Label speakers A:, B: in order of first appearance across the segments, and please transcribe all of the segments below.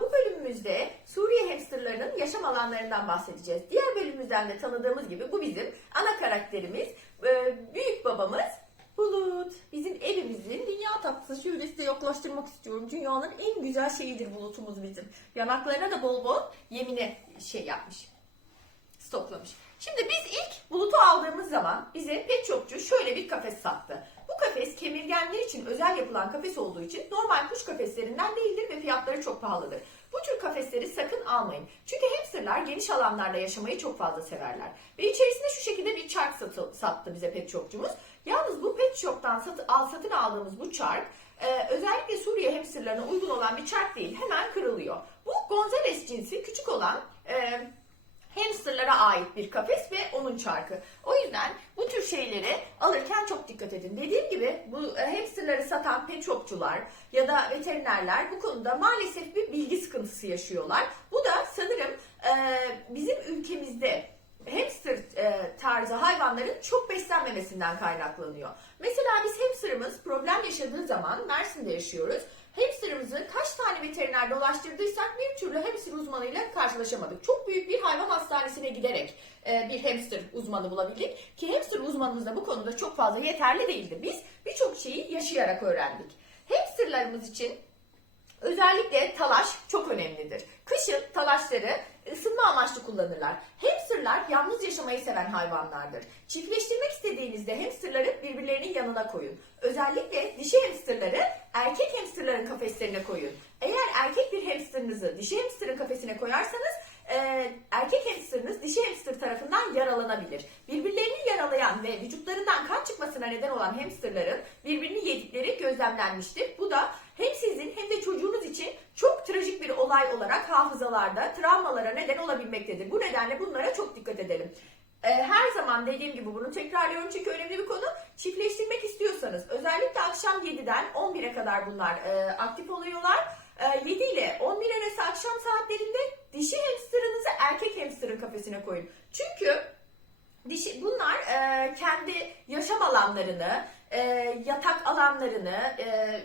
A: Bu bölümümüzde Suriye hamsterlarının yaşam alanlarından bahsedeceğiz. Diğer bölümümüzden de tanıdığımız gibi bu bizim ana karakterimiz, e, büyük babamız Bulut. Bizim evimizin dünya tatlısı şöyle size yaklaştırmak istiyorum. Dünyanın en güzel şeyidir bulutumuz bizim. Yanaklarına da bol bol yemine şey yapmış, stoklamış. Şimdi biz ilk bulutu aldığımız zaman bize pet shopçu şöyle bir kafes sattı. Kafes kemirgenler için özel yapılan kafes olduğu için normal kuş kafeslerinden değildir ve fiyatları çok pahalıdır. Bu tür kafesleri sakın almayın. Çünkü hamsterlar geniş alanlarda yaşamayı çok fazla severler. Ve içerisinde şu şekilde bir çark satı, sattı bize pet shopçumuz. Yalnız bu pet shop'tan satı, al, satın aldığımız bu çark e, özellikle Suriye hamsterlarına uygun olan bir çark değil. Hemen kırılıyor. Bu Gonzales cinsi küçük olan e, ait bir kafes ve onun çarkı. O yüzden bu tür şeyleri alırken çok dikkat edin. Dediğim gibi bu e, hamsterları satan pet shopçular ya da veterinerler bu konuda maalesef bir bilgi sıkıntısı yaşıyorlar. Bu da sanırım e, bizim ülkemizde hamster e, tarzı hayvanların çok beslenmemesinden kaynaklanıyor. Mesela biz hamsterımız problem yaşadığı zaman Mersin'de yaşıyoruz. Hamsterımızı kaç tane veteriner dolaştırdıysak bir türlü hamster uzmanıyla karşılaşamadık. Çok büyük bir hayvan hastanesine giderek e, bir hamster uzmanı bulabildik. Ki hamster uzmanımız da bu konuda çok fazla yeterli değildi. Biz birçok şeyi yaşayarak öğrendik. Hamsterlarımız için Özellikle talaş çok önemlidir. Kışın talaşları ısınma amaçlı kullanırlar. Hamsterlar yalnız yaşamayı seven hayvanlardır. Çiftleştirmek istediğinizde hamsterları birbirlerinin yanına koyun. Özellikle dişi hamsterları erkek hamsterların kafeslerine koyun. Eğer erkek bir hamsterınızı dişi hamsterın kafesine koyarsanız e, erkek hamsterınız dişi hamster tarafından yaralanabilir. Birbirlerini yaralayan ve vücutlarından kan çıkmasına neden olan hamsterların birbirini yedikleri gözlemlenmiştir. Bu da hem sizin hem de çocuğunuz için çok trajik bir olay olarak hafızalarda travmalara neden olabilmektedir. Bu nedenle bunlara çok dikkat edelim. Ee, her zaman dediğim gibi bunu tekrarlıyorum çünkü önemli bir konu. Çiftleştirmek istiyorsanız özellikle akşam 7'den 11'e kadar bunlar e, aktif oluyorlar. E, 7 ile 11 arası akşam saatlerinde dişi hamsterınızı erkek hamsterın kafesine koyun. Çünkü dişi, bunlar e, kendi yaşam alanlarını, e, yatak alanlarını, e,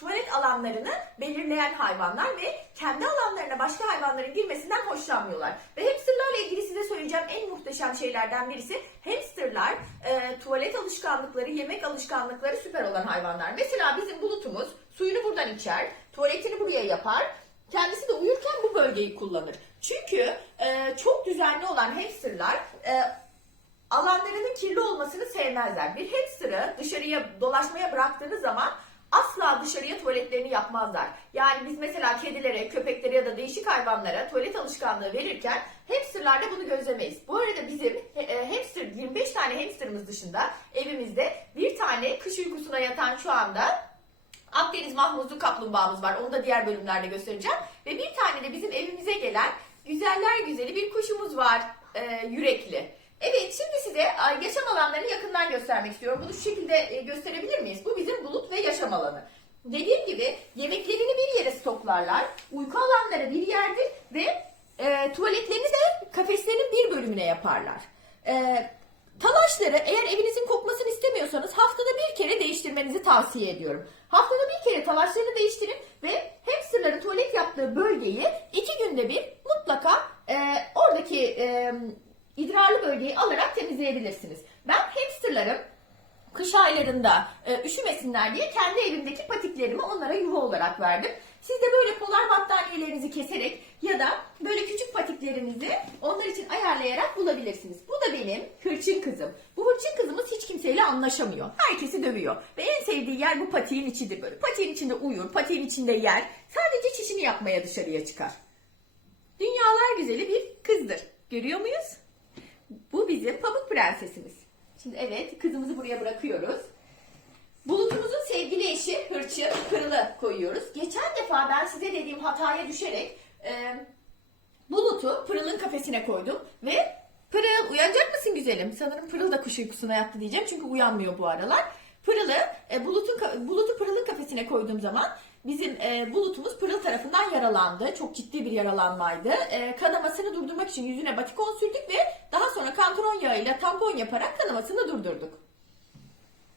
A: tuvalet alanlarını belirleyen hayvanlar ve kendi alanlarına başka hayvanların girmesinden hoşlanmıyorlar. Ve hamsterlarla ilgili size söyleyeceğim en muhteşem şeylerden birisi hamsterlar e, tuvalet alışkanlıkları, yemek alışkanlıkları süper olan hayvanlar. Mesela bizim bulutumuz suyunu buradan içer, tuvaletini buraya yapar. Kendisi de uyurken bu bölgeyi kullanır. Çünkü e, çok düzenli olan hamsterlar e, alanlarının kirli olmasını sevmezler. Bir hamsterı dışarıya dolaşmaya bıraktığınız zaman asla dışarıya tuvaletlerini yapmazlar. Yani biz mesela kedilere, köpeklere ya da değişik hayvanlara tuvalet alışkanlığı verirken hamsterlarda bunu gözlemeyiz. Bu arada bizim e, hamster 25 tane hamsterımız dışında evimizde bir tane kış uykusuna yatan şu anda Akdeniz mahmuzlu kaplumbağamız var. Onu da diğer bölümlerde göstereceğim. Ve bir tane de bizim evimize gelen güzeller güzeli bir kuşumuz var. e, yürekli. Evet şimdi size e, yaşam alanlarını yakından göstermek istiyorum. Bunu şu şekilde e, gösterebilir miyiz? Bu bizim bulut ve yaşam alanı. Dediğim gibi yemeklerini bir yere stoklarlar. Uyku alanları bir yerdir ve e, tuvaletlerini de kafeslerin bir bölümüne yaparlar. E, Talaşları eğer evinizin kokmasını istemiyorsanız haftada bir kere değiştirmenizi tavsiye ediyorum. Haftada bir kere talaşlarını değiştirin ve hamsterların tuvalet yaptığı bölgeyi iki günde bir mutlaka e, oradaki e, idrarlı bölgeyi alarak temizleyebilirsiniz. Ben hamsterlarım kış aylarında e, üşümesinler diye kendi evimdeki patiklerimi onlara yuva olarak verdim. Siz de böyle polar battaniyelerinizi keserek ya da böyle küçük patiklerinizi onlar için ayarlayarak bulabilirsiniz. Bu da benim hırçın kızım. Bu hırçın kızımız hiç kimseyle anlaşamıyor. Herkesi dövüyor. Ve en sevdiği yer bu patiğin içidir böyle. Patiğin içinde uyur, patiğin içinde yer. Sadece çişini yapmaya dışarıya çıkar. Dünyalar güzeli bir kızdır. Görüyor muyuz? Bu bizim pamuk prensesimiz. Şimdi evet kızımızı buraya bırakıyoruz. Bulutumuzun sevgili eşi Hırçın Pırıl'ı koyuyoruz. Geçen defa ben size dediğim hataya düşerek e, Bulut'u Pırıl'ın kafesine koydum ve Pırıl uyanacak mısın güzelim? Sanırım Pırıl da kuş uykusuna yattı diyeceğim çünkü uyanmıyor bu aralar. Pırıl'ı e, Bulut'un Bulut'u Pırıl'ın kafesine koyduğum zaman bizim e, Bulut'umuz Pırıl tarafından yaralandı. Çok ciddi bir yaralanmaydı. E, kanamasını durdurmak için yüzüne batikon sürdük ve sonra kantron yağıyla tampon yaparak kanamasını durdurduk.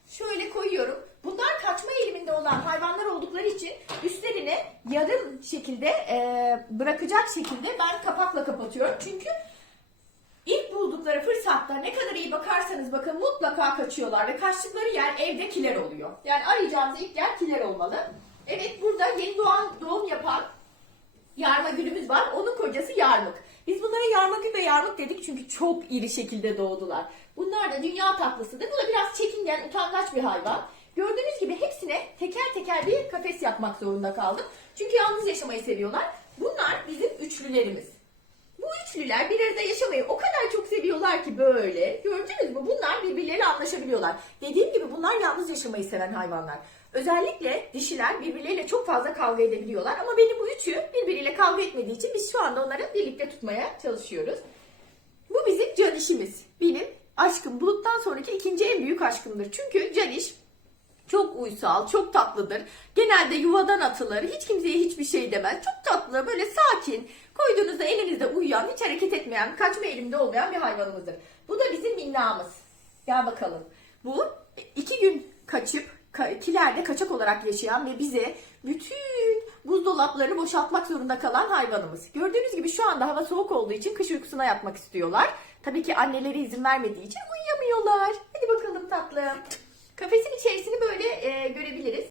A: şöyle koyuyorum. Bunlar kaçma eğiliminde olan hayvanlar oldukları için üstlerine yarım şekilde e, bırakacak şekilde ben kapakla kapatıyorum. Çünkü ilk buldukları fırsatta ne kadar iyi bakarsanız bakın mutlaka kaçıyorlar ve kaçtıkları yer evde kiler oluyor. Yani arayacağınız ilk yer kiler olmalı. Evet burada yeni doğan doğum yapan Yarma gülümüz var. Onun kocası Yarmık. Biz bunlara Yarmagül ve Yarmık dedik çünkü çok iri şekilde doğdular. Bunlar da dünya tatlısıdır. Bu da biraz çekingen, utangaç bir hayvan. Gördüğünüz gibi hepsine teker teker bir kafes yapmak zorunda kaldım. Çünkü yalnız yaşamayı seviyorlar. Bunlar bizim üçlülerimiz. Bu üçlüler bir arada yaşamayı o kadar çok seviyorlar ki böyle. Gördünüz mü? Bunlar birbirleriyle anlaşabiliyorlar. Dediğim gibi bunlar yalnız yaşamayı seven hayvanlar. Özellikle dişiler birbirleriyle çok fazla kavga edebiliyorlar. Ama benim bu üçü birbiriyle kavga etmediği için biz şu anda onları birlikte tutmaya çalışıyoruz. Bu bizim can işimiz. Benim aşkım buluttan sonraki ikinci en büyük aşkımdır. Çünkü can iş çok uysal, çok tatlıdır. Genelde yuvadan atılır. Hiç kimseye hiçbir şey demez. Çok tatlı, böyle sakin. Koyduğunuzda elinizde uyuyan, hiç hareket etmeyen, kaçma elimde olmayan bir hayvanımızdır. Bu da bizim minnamız. Gel bakalım. Bu iki gün kaçıp ka- kilerde kaçak olarak yaşayan ve bize bütün buzdolaplarını boşaltmak zorunda kalan hayvanımız. Gördüğünüz gibi şu anda hava soğuk olduğu için kış uykusuna yatmak istiyorlar. Tabii ki anneleri izin vermediği için uyuyamıyorlar. Hadi bakalım tatlım. Kafesin içerisini böyle e, görebiliriz.